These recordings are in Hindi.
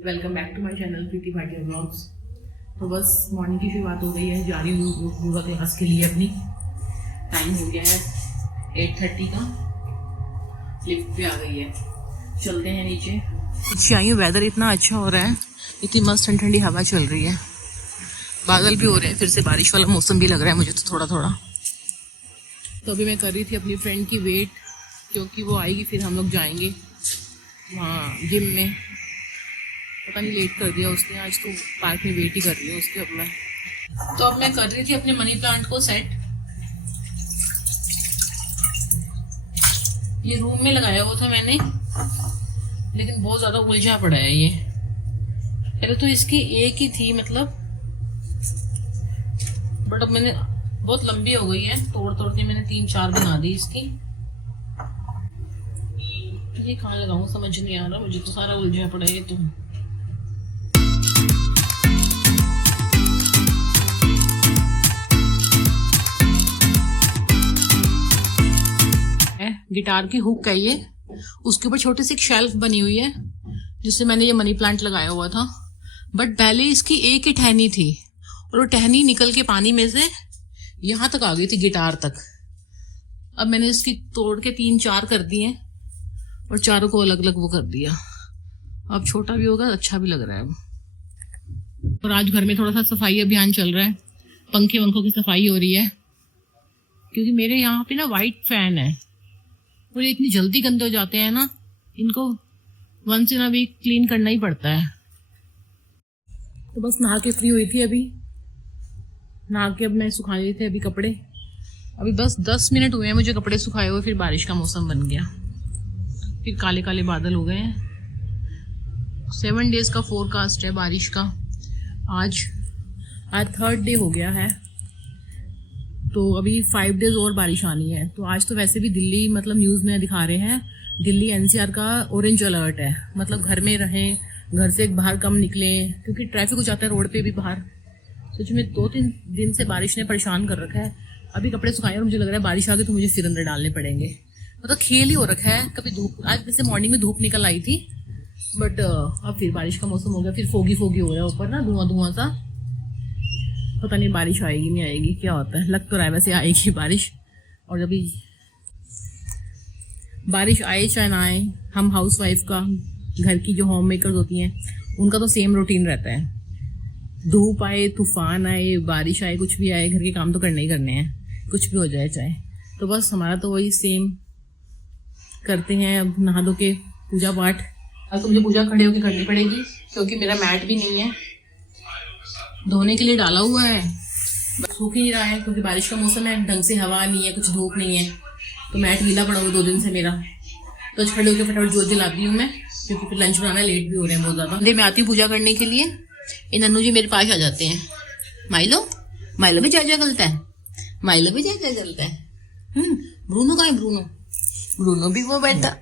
Welcome back to my channel Preeti Bhatia vlogs. तो बस मॉर्निंग की शुरुआत हो गई है, जा रही हूँ योगा क्लास के लिए। अपनी टाइम हो गया है 8:30 का, लिफ्ट पे आ गई है, चलते हैं नीचे। चाहिए वेदर इतना अच्छा हो रहा है, इतनी मस्त ठंडी ठंडी हवा चल रही है, बादल भी हो रहे हैं, फिर से बारिश वाला मौसम भी लग रहा है मुझे तो थोड़ा थोड़ा। तो अभी मैं कर रही थी अपनी फ्रेंड की वेट, क्योंकि वो आएगी फिर हम लोग जाएंगे वहाँ जिम में। पता नहीं लेट कर दिया उसने आज, तो पार्क में वेट ही कर रही हूँ उसके। अब मैं कर रही थी अपने मनी प्लांट को सेट। ये रूम में लगाया हुआ था मैंने, लेकिन बहुत ज़्यादा उलझा पड़ा है ये। पहले तो इसकी एक ही थी मतलब, बट अब मैंने बहुत लंबी हो गई है, तोड़ तोड़ के मैंने 3-4 बना दी इसकी। ये कहाँ लगाऊं समझ नहीं आ रहा मुझे, तो सारा उलझा पड़ा है ये तो। गिटार की हुक है ये, उसके ऊपर छोटी सी एक शेल्फ बनी हुई है जिससे मैंने ये मनी प्लांट लगाया हुआ था। बट पहले इसकी एक ही टहनी थी और वो टहनी निकल के पानी में से यहाँ तक आ गई थी, गिटार तक। अब मैंने इसकी तोड़ के 3-4 कर दिए और चारों को अलग अलग वो कर दिया। अब छोटा भी होगा, अच्छा भी लग रहा है। और आज घर में थोड़ा सा सफाई अभियान चल रहा है, पंखे वंखों की सफाई हो रही है, क्योंकि मेरे यहाँ पे ना वाइट फैन है और ये इतनी जल्दी गंदे हो जाते हैं ना, इनको once in a week clean करना ही पड़ता है। तो बस नहा के फ्री हुई थी अभी, नहा के अब मैं सुखा रही थी अभी कपड़े। अभी बस 10 मिनट हुए हैं मुझे कपड़े सुखाए हुए, फिर बारिश का मौसम बन गया, फिर काले काले बादल हो गए हैं। 7 डेज का फोरकास्ट है बारिश का। आज 3rd डे हो गया है, तो अभी 5 डेज और बारिश आनी है। तो आज तो वैसे भी दिल्ली मतलब न्यूज़ में दिखा रहे हैं, दिल्ली NCR का ऑरेंज अलर्ट है, मतलब घर में रहें, घर से बाहर कम निकलें, क्योंकि ट्रैफिक हो जाता है रोड पे भी बाहर। सच में 2-3 दिन से बारिश ने परेशान कर रखा है। अभी कपड़े सुखाए और मुझे लग रहा है बारिश आ गई तो मुझे फिर अंदर डालने पड़ेंगे। मतलब खेल ही हो रखा है। कभी धूप, आज वैसे मॉर्निंग में धूप निकल आई थी, बट अब फिर बारिश का मौसम हो गया, फिर फोगी फोगी हो रहा है ऊपर ना, धुआं धुआं सा। पता नहीं बारिश आएगी नहीं आएगी, क्या होता है। लग तो रहा है वैसे आएगी बारिश। और अभी बारिश आए चाहे ना आए, हम हाउसवाइफ का, घर की जो होम मेकर्स होती हैं, उनका तो सेम रूटीन रहता है। धूप आए, तूफान आए, बारिश आए, कुछ भी आए, घर के काम तो करने ही करने हैं, कुछ भी हो जाए चाहे। तो बस हमारा तो वही सेम करते हैं। अब नहा धो के पूजा पाठ, अब तो मुझे पूजा खड़े होकर करनी पड़ेगी, क्योंकि मेरा मैट भी नहीं है, धोने के लिए डाला हुआ है, बस सूख ही नहीं रहा है, क्योंकि बारिश का मौसम है, ढंग से हवा नहीं है, कुछ धूप नहीं है, तो मैट गीला पड़ा हुआ 2 दिन से मेरा। तो खड़े होकर फटाफट जोत जलाती हूँ मैं, क्योंकि फिर लंच बनाना, लेट भी हो रहे हैं बहुत ज़्यादा। मैं आती हूँ पूजा करने के लिए, इन नन्नू जी मेरे पास आ जाते हैं। माइलो भी जा गलता है, माइलो भी जा गलता है। ब्रूनो कहाँ है? ब्रूनो भी वो बैठा।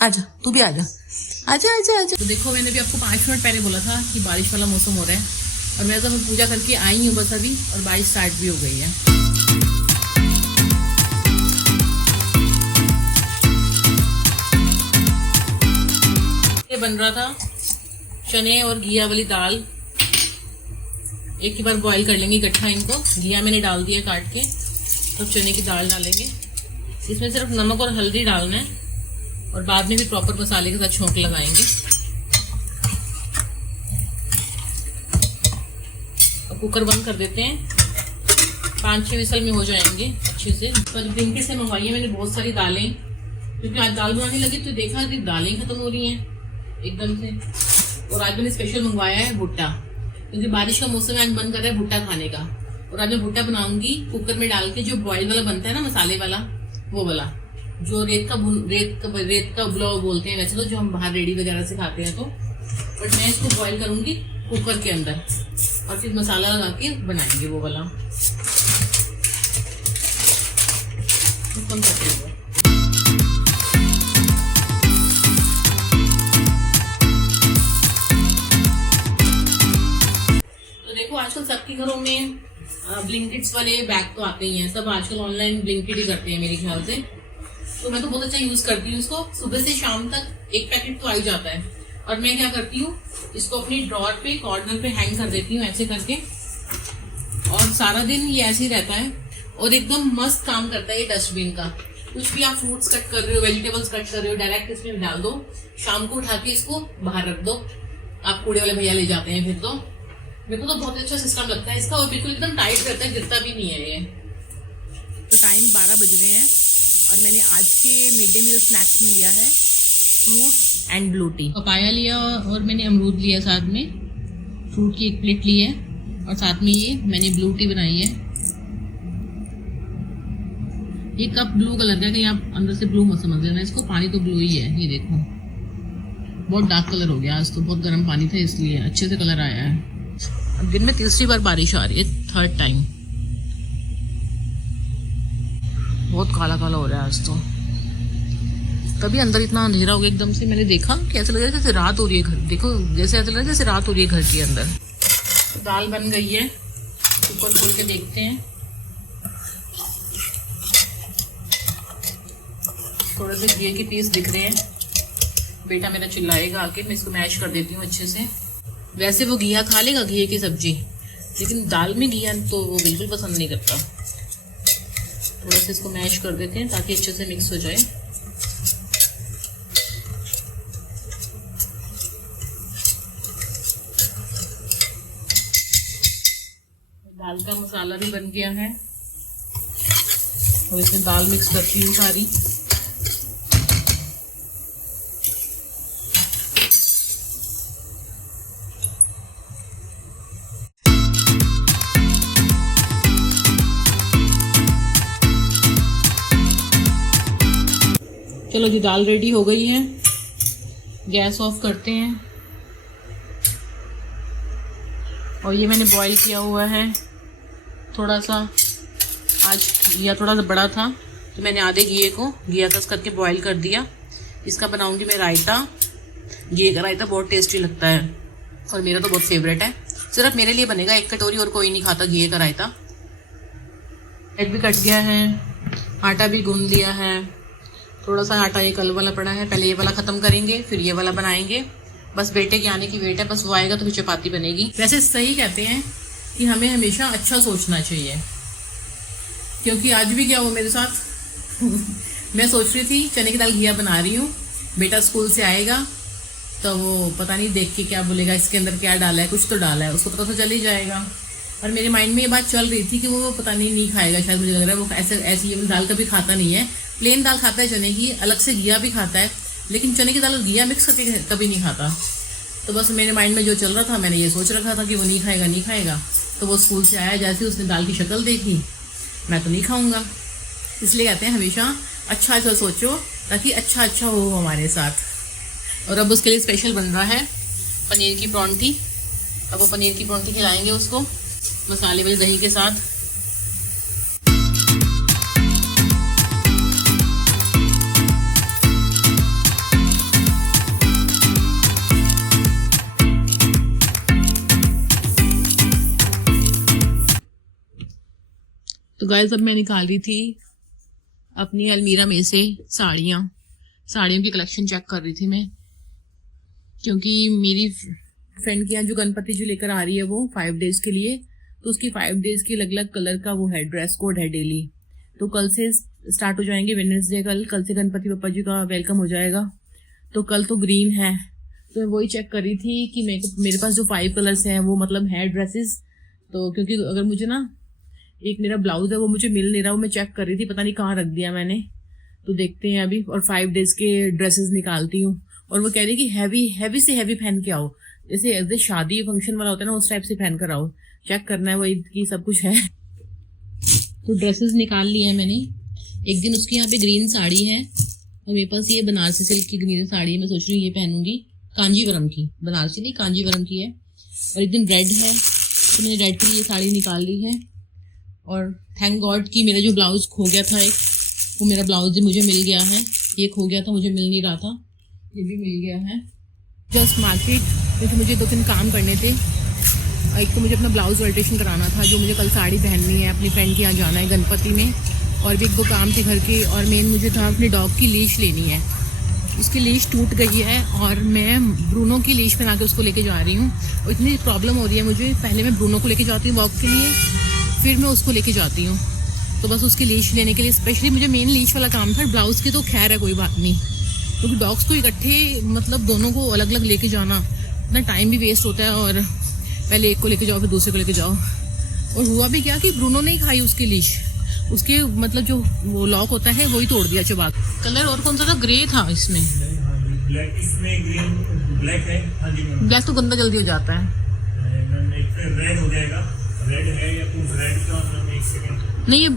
आजा, तू भी आजा, आजा आजा आजा। तो देखो, मैंने भी आपको 5 मिनट पहले बोला था कि बारिश वाला मौसम हो रहा है, और मैं तो पूजा करके आई हूँ बस अभी, और बारिश स्टार्ट भी हो गई है। ये बन रहा था चने और घिया वाली दाल, एक ही बार बॉईल कर लेंगे इकट्ठा इनको। घिया मैंने डाल दिया काट के, तो चने की दाल डालेंगे। इसमें सिर्फ नमक और हल्दी डालना है, और बाद में भी प्रॉपर मसाले के साथ छोंक लगाएंगे। अब कुकर बंद कर देते हैं, 5-6 विसल में हो जाएंगे अच्छे से। तो ब्लिंकिट से मंगवाई है मैंने बहुत सारी दालें, क्योंकि आज दाल बनाने लगी तो देखा कि दालें खत्म हो रही हैं एकदम से। और आज मैंने स्पेशल मंगवाया है भुट्टा, क्योंकि बारिश का मौसम है, आज मन कर रहा है भुट्टा खाने का। और आज मैं भुट्टा बनाऊंगी कुकर में डाल के, जो बॉयल वाला बनता है ना मसाले वाला, वो वाला जो रेत का बुलाव बोलते हैं वैसे तो, जो हम बाहर रेडी वगैरह से खाते हैं। तो बट मैं इसको बॉयल करूंगी कुकर के अंदर, और फिर मसाला लगा के बनाएंगे वो वाला। आजकल सबके घरों में ब्लिंकिट्स वाले बैग तो आते ही हैं, सब आजकल ऑनलाइन ब्लिंकिट ही करते हैं मेरे ख्याल से। तो मैं तो बहुत अच्छा यूज करती हूँ इसको, सुबह से शाम तक एक पैकेट तो आ ही जाता है। और मैं क्या करती हूँ, इसको अपनी ड्रॉअर पे कॉर्नर पे हैंग कर देती हूँ ऐसे करके, और सारा दिन ये ऐसे ही रहता है और एकदम मस्त काम करता है ये डस्टबिन का। कुछ भी आप फ्रूट्स कट कर रहे हो, वेजिटेबल्स कट कर रहे हो, डायरेक्ट इसमें डाल दो, शाम को उठा के इसको बाहर रख दो, आप कूड़े वाले भैया ले जाते हैं फिर। तो मेरे को तो बहुत अच्छा सिस्टम लगता है इसका, और बिल्कुल एकदम टाइट रहता है, गिरता भी नहीं है ये। तो टाइम 12 बज रहे हैं और मैंने आज के मिड डे मील स्नैक्स में लिया है fruit and blue T. Papaya लिया और मैंने अमरूद लिया, साथ में फ्रूट की एक प्लेट ली है, और साथ में ये मैंने ब्लू टी बनाई है। ये कप ब्लू कलर का है, कहीं आप अंदर से ब्लू मत समझ लेना इसको, पानी तो ब्लू ही है। ये देखो बहुत डार्क कलर हो गया, आज तो बहुत गर्म पानी था इसलिए अच्छे से कलर आया है। अब दिन में तीसरी बार बारिश आ रही है, 3rd टाइम। बहुत काला काला हो रहा है आज तो। तभी अंदर इतना अंधेरा हो गया एकदम से, मैंने देखा कि ऐसा लग रहा है जैसे रात हो रही है घर, देखो जैसे ऐसा लग रहा है जैसे रात हो रही है घर के अंदर। तो दाल बन गई है, ऊपर खोल के देखते हैं। थोड़े से घी के पीस दिख रहे हैं, बेटा मेरा चिल्लाएगा आके, मैं इसको मैश कर देती हूँ अच्छे से। वैसे वो घिया खा लेगा घी की सब्जी, लेकिन दाल में घिया तो वो बिल्कुल पसंद नहीं करता। थोड़ा सा इसको मैश कर देते हैं ताकि अच्छे से मिक्स हो जाए। दाल का मसाला भी बन गया है, और इसमें दाल मिक्स करती हूँ सारी। चलो जी, दाल रेडी हो गई है, गैस ऑफ करते हैं। और ये मैंने बॉईल किया हुआ है थोड़ा सा, आज घिया थोड़ा सा बड़ा था तो मैंने आधे घिया कस करके बॉईल कर दिया। इसका बनाऊंगी मैं रायता। घिये का रायता बहुत टेस्टी लगता है और मेरा तो बहुत फेवरेट है। सिर्फ मेरे लिए बनेगा 1 कटोरी, और कोई नहीं खाता घिये का रायता। एग भी कट गया है, आटा भी गूंद लिया है। थोड़ा सा आटा ये कल वाला पड़ा है, पहले ये वाला ख़त्म करेंगे फिर ये वाला बनाएंगे। बस बेटे के आने की वेट है, बस वो आएगा तो फिर चपाती बनेगी। वैसे सही कहते हैं कि हमें हमेशा अच्छा सोचना चाहिए, क्योंकि आज भी क्या हुआ मेरे साथ मैं सोच रही थी चने की दाल घिया बना रही हूँ, बेटा स्कूल से आएगा तो वो पता नहीं देख के क्या बोलेगा, इसके अंदर क्या डाला है, कुछ तो डाला है, उसको पता तो चल ही जाएगा। और मेरे माइंड में ये बात चल रही थी कि वो पता नहीं खाएगा, शायद मुझे लग रहा है वो ऐसी ये दाल कभी खाता नहीं है। प्लेन दाल खाता है चने की, अलग से घिया भी खाता है, लेकिन चने की दाल और घिया मिक्स करके कभी नहीं खाता। तो बस मेरे माइंड में जो चल रहा था, मैंने ये सोच रखा था कि वो नहीं खाएगा। तो वो स्कूल से आया, जैसे उसने दाल की शक्ल देखी, मैं तो नहीं खाऊंगा। इसलिए कहते हैं हमेशा अच्छा सोचो ताकि अच्छा हो हमारे साथ। और अब उसके लिए स्पेशल बन रहा है पनीर की परौंठी। अब वो पनीर की परौंठी खिलाएंगे उसको मसाले वाली दही के साथ। तो गाइस, अब मैं निकाल रही थी अपनी अलमीरा में से साड़ियों की कलेक्शन चेक कर रही थी मैं, क्योंकि मेरी फ्रेंड के यहाँ जो गणपति जी लेकर आ रही है वो 5 डेज के लिए, तो उसकी 5 डेज की अलग अलग कलर का वो है, ड्रेस कोड है डेली। तो कल से स्टार्ट हो जाएंगे, वेडनेसडे कल से गणपति बप्पा जी का वेलकम हो जाएगा। तो कल तो ग्रीन है, तो मैं वही चेक कर रही थी कि मेरे पास जो 5 कलर्स हैं वो मतलब है ड्रेसेस। तो क्योंकि अगर मुझे ना एक मेरा ब्लाउज है वो मुझे मिल नहीं रहा, वो मैं चेक कर रही थी, पता नहीं कहाँ रख दिया मैंने। तो देखते हैं अभी, और 5 डेज के ड्रेसेस निकालती हूँ। और वो कह रही कि हैवी से हैवी पहन के आओ, जैसे शादी फंक्शन वाला होता है ना, उस टाइप से पहन कर आओ। चेक करना है वही की सब कुछ है। तो ड्रेसेस निकाल लिए हैं मैंने। एक दिन उसकी यहाँ पे ग्रीन साड़ी है, और मेरे पास ये बनारसी सिल्क की ग्रीन साड़ी है, मैं सोच रही हूँ ये पहनूंगी, कांजीवरम की, बनारसी नहीं कांजीवरम की है। और एक दिन रेड है, तो मैंने रेड की ये साड़ी निकाल ली है। और थैंक गॉड कि मेरा जो ब्लाउज खो गया था एक, वो मेरा ब्लाउज भी मुझे मिल गया है। ये खो गया था, मुझे मिल नहीं रहा था, ये भी मिल गया है। जस्ट मार्केट, क्योंकि मुझे 2-3 काम करने थे। एक तो मुझे अपना ब्लाउज अल्ट्रेशन कराना था, जो मुझे कल साड़ी पहननी है, अपनी फ्रेंड के यहाँ जाना है गणपति में। और भी 1-2 काम थे घर के, और मेन मुझे था अपने डॉग की लीश लेनी है, उसकी लीश टूट गई है और मैं ब्रूनो की लीश बना के उसको लेके जा रही हूँ। और इतनी प्रॉब्लम हो रही है मुझे, पहले मैं ब्रूनो को लेके जाती हूँ वॉक के लिए, फिर मैं उसको लेके जाती हूँ। तो बस उसकी लीश लेने के लिए स्पेशली मुझे मेन लीश वाला काम था। ब्लाउज़ की तो खैर है कोई बात नहीं, क्योंकि डॉग्स को इकट्ठे मतलब दोनों को अलग अलग लेके जाना इतना टाइम भी वेस्ट होता है, और पहले एक को लेके जाओ फिर दूसरे को लेके जाओ। और हुआ भी क्या कि ब्रूनो ने ही खाई उसकी लीश, उसके मतलब जो वो लॉक होता है वही तोड़ दिया चबा। कलर और कौन सा था? ग्रे था इसमें, ब्लैक इसमें ग्रीन ब्लैक है। हाँ जी मैम। ब्लैक तो गंदा जल्दी हो जाता है। रेड हो जाएगा। रेड है या कुछ रेड का मतलब एक सेकंड। नहीं ये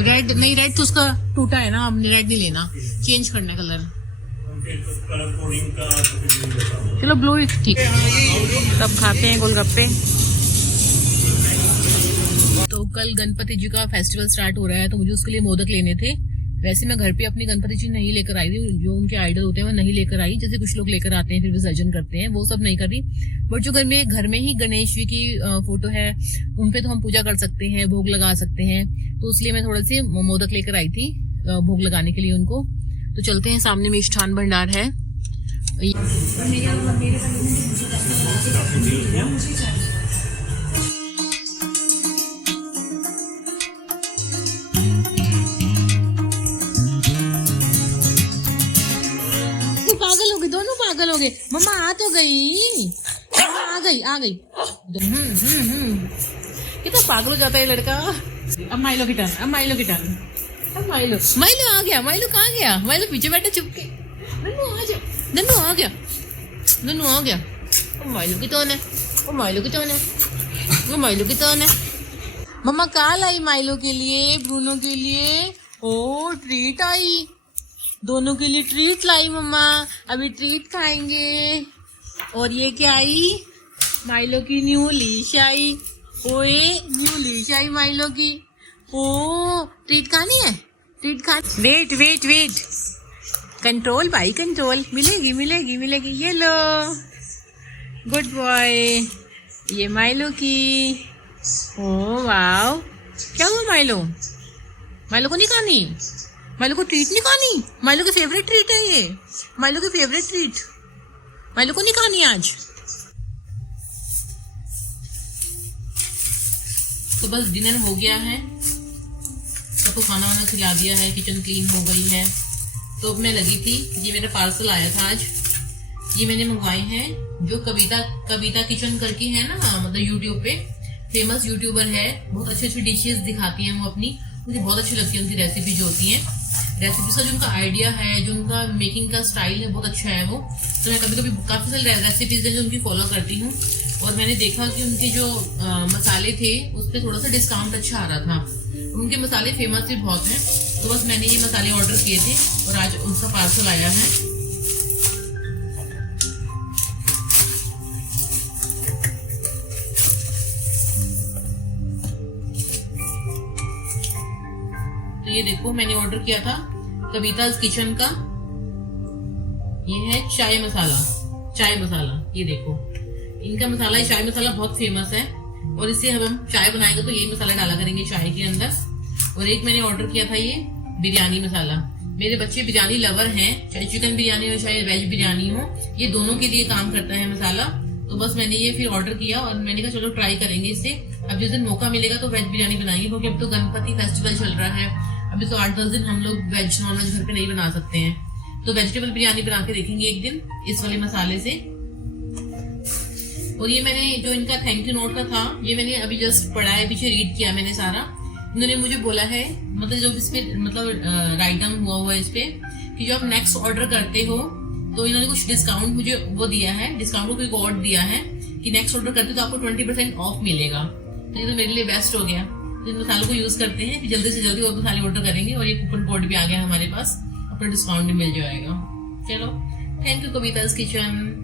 रेड नहीं, रेड तो उसका टूटा है ना, आपने रेड नहीं लेना, चेंज करना है कलर। कलर कोडिंग का चलो ब्लू ठीक है। तब खाते हैं गोलगप्पे। तो कल गणपति जी का फेस्टिवल स्टार्ट हो रहा है, तो मुझे उसके लिए मोदक लेने थे। वैसे मैं घर पे अपनी गणपति जी नहीं लेकर आई थी, जो उनके आइडल होते हैं वो नहीं लेकर आई, जैसे कुछ लोग लेकर आते हैं फिर विसर्जन करते हैं, वो सब नहीं कर रही। बट जो घर में ही गणेश जी की फोटो है, उन पे तो हम पूजा कर सकते हैं, भोग लगा सकते हैं। तो इसलिए मैं थोड़े से मोदक लेकर आई थी भोग लगाने के लिए उनको। तो चलते हैं, सामने में मिष्ठान भंडार है। पागल हो गए, दोनों पागल हो गए। मम्मा आ तो गई, मम्मा आ गई। कितना पागल हो जाता है लड़का। अब माइलो की टर्न, अब माइलो आ गया। माइलो कहाँ गया? माइलो पीछे बैठा चुप के। नन्नू आ गया। माइलो की टर्न है। मम्मा कहाँ लाई माइलो के लिए, ब्रूनो के लिए? ओ ट्रीट आई, दोनों के लिए ट्रीट लाई मम्मा। अभी ट्रीट खाएंगे। और ये क्या आई? माइलो की न्यू लीश आई। ओए न्यू लीश आई माइलो की। ओ ट्रीट खानी है, ट्रीट खा। वेट कंट्रोल भाई कंट्रोल। मिलेगी। ये लो, गुड बॉय। ये माइलो की। ओ वाओ, क्या हुआ माइलो को नहीं खानी? माइलो को ट्रीट नहीं खानी? माइलो की फेवरेट ट्रीट है ये, माइलो की फेवरेट ट्रीट। माइलो को नहीं खानी आज। तो बस डिनर हो गया है, सबको खाना वाना खिला दिया है, किचन क्लीन हो गई है। तो मैं लगी थी, ये मेरा पार्सल आया था आज। ये मैंने मंगवाए हैं, जो कविता किचन करके है ना, मतलब यूट्यूब पे फेमस यूट्यूबर है, बहुत अच्छी डिशेस दिखाती हैं वो अपनी। मुझे बहुत अच्छी लगती है उनकी रेसिपी जो होती है। रेसिपी का जो उनका आइडिया है, जो उनका मेकिंग का स्टाइल है, बहुत अच्छा है वो। तो मैं कभी काफ़ी सारी रेसिपीज है जो उनकी फॉलो करती हूँ। और मैंने देखा कि उनके जो मसाले थे उस पर थोड़ा सा डिस्काउंट अच्छा आ रहा था। उनके मसाले फेमस भी बहुत हैं, तो बस मैंने ये मसाले ऑर्डर किए थे और आज उनका पार्सल आया है। तो ये देखो, मैंने ऑर्डर किया था कविता's किचन का। ये है चाय मसाला। ये देखो, इनका मसाला, चाय मसाला बहुत फेमस है, और इससे हम चाय बनाएंगे तो यही मसाला डाला करेंगे चाय के अंदर। और एक मैंने ऑर्डर किया था ये बिरयानी मसाला। मेरे बच्चे बिरयानी लवर हैं, चाहे चिकन बिरयानी हो चाहे वेज बिरयानी हो, ये दोनों के लिए काम करता है मसाला। तो बस मैंने ये फिर ऑर्डर किया और मैंने कहा चलो ट्राई करेंगे इससे। अब जिस दिन मौका मिलेगा तो वेज बिरयानी बनाएंगे, क्योंकि अब तो गणपति फेस्टिवल चल रहा है। अभी तो 8-10 दिन हम लोग वेज नॉन वेज घर पे नहीं बना सकते हैं, तो वेजिटेबल बिरयानी बना के देखेंगे एक दिन इस वाले मसाले से। और ये मैंने जो इनका थैंक यू नोट का था, ये मैंने अभी जस्ट पढ़ा है, पीछे रीड किया मैंने सारा। इन्होंने मुझे बोला है, मतलब जो इस पे मतलब राइट डाउन हुआ है इस पे, कि जो आप नेक्स्ट ऑर्डर करते हो तो इन्होंने कुछ डिस्काउंट मुझे वो दिया है, डिस्काउंट को कोई कोड दिया है कि नेक्स्ट ऑर्डर करते तो आपको 20% ऑफ मिलेगा। तो ये तो मेरे लिए बेस्ट हो गया। तो इन मसालों को यूज करते हैं, फिर जल्दी से जल्दी और मसाले ऑर्डर करेंगे, और ये कूपन कोड भी आ गया हमारे पास, अपना डिस्काउंट भी मिल जाएगा। चलो, थैंक यू कविता's किचन।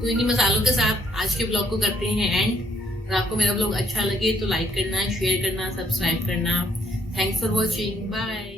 तो इन्हीं मसालों के साथ आज के ब्लॉग को करते हैं एंड। और आपको मेरा ब्लॉग अच्छा लगे तो लाइक करना, शेयर करना, सब्सक्राइब करना। Thanks for watching, bye.